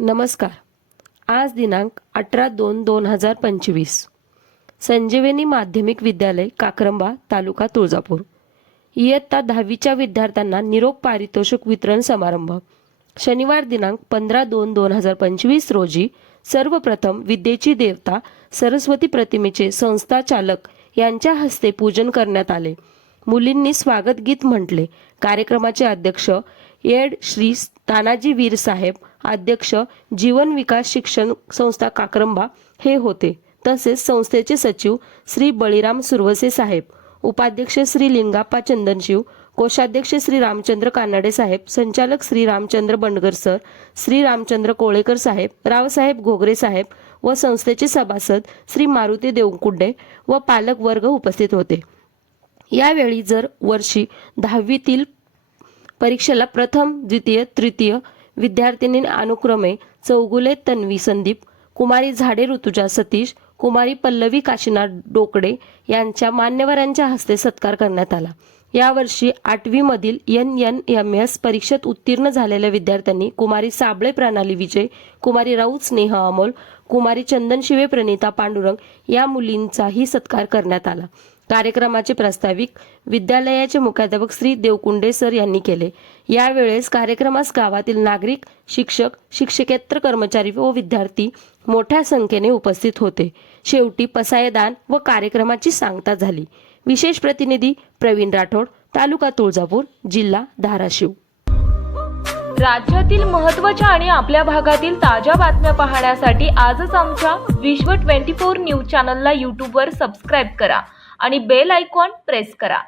नमस्कार. आज दिनांक अठरा दोन दोन हजार पंचवीस. संजीवनी माध्यमिक विद्यालय काक्रंबा तालुका तुळजापूर. इयत्ता दहावीच्या विद्यार्थ्यांना निरोप पारितोषिक वितरण समारंभ. शनिवार दिनांक पंधरा दोन दोन हजार पंचवीस रोजी सर्वप्रथम विद्येची देवता सरस्वती प्रतिमेचे संस्था चालक यांच्या हस्ते पूजन करण्यात आले. मुलींनी स्वागत गीत म्हटले. कार्यक्रमाचे अध्यक्ष एड श्री तानाजी वीर साहेब अध्यक्ष जीवन विकास शिक्षण संस्था काक्रंबा हे होते. तसेच संस्थेचे सचिव श्री बळीराम सुरवसे साहेब उपाध्यक्ष श्री लिंगाप्पा चंदनशिव कोषाध्यक्ष श्री रामचंद्र कानाडे साहेब संचालक श्री रामचंद्र बंडगर सर श्री रामचंद्र कोळेकर साहेब रावसाहेब घोगरे साहेब व संस्थेचे सभासद श्री मारुती देवकुंडे व पालक वर्ग उपस्थित होते. यावेळी जर वर्षी दहावीतील परीक्षेला प्रथम द्वितीय तृतीय विद्यार्थिनी अनुक्रमे चौगुले तन्वी संदीप कुमारी झाडे ऋतुजा सतीश कुमारी पल्लवी काशीनाथ डोकडे यांच्या मान्यवरांच्या हस्ते सत्कार करण्यात आला. यावर्षी आठवीमधील एन एन एम एस परीक्षेत उत्तीर्ण झालेल्या विद्यार्थ्यांनी कुमारी साबळे प्रणाली विजय कुमारी राऊत स्नेह अमोल कुमारी चंदन शिवे प्रणिता पांडुरंग या मुलींचाही सत्कार करण्यात आला. कार्यक्रमाचे प्रास्ताविक विद्यालयाचे मुख्याध्यापक श्री देवकुंडे सर यांनी केले. यावेळेस कार्यक्रमास गावातील नागरिक शिक्षक शिक्षकेतर कर्मचारी व विद्यार्थी मोठ्या संख्येने उपस्थित होते. शेवटी पसायदान व कार्यक्रमाची सांगता झाली. विशेष प्रतिनिधी प्रवीण राठोड तालुका तुळजापूर जिल्हा धाराशिव. राज्यातील महत्त्वाच्या आणि आपल्या भागातील ताज्या बातम्या पाहण्यासाठी आजच आमच्या विश्व 24 न्यूज चॅनलला यूट्यूबवर सबस्क्राईब करा आणि बेल आयकॉन प्रेस करा.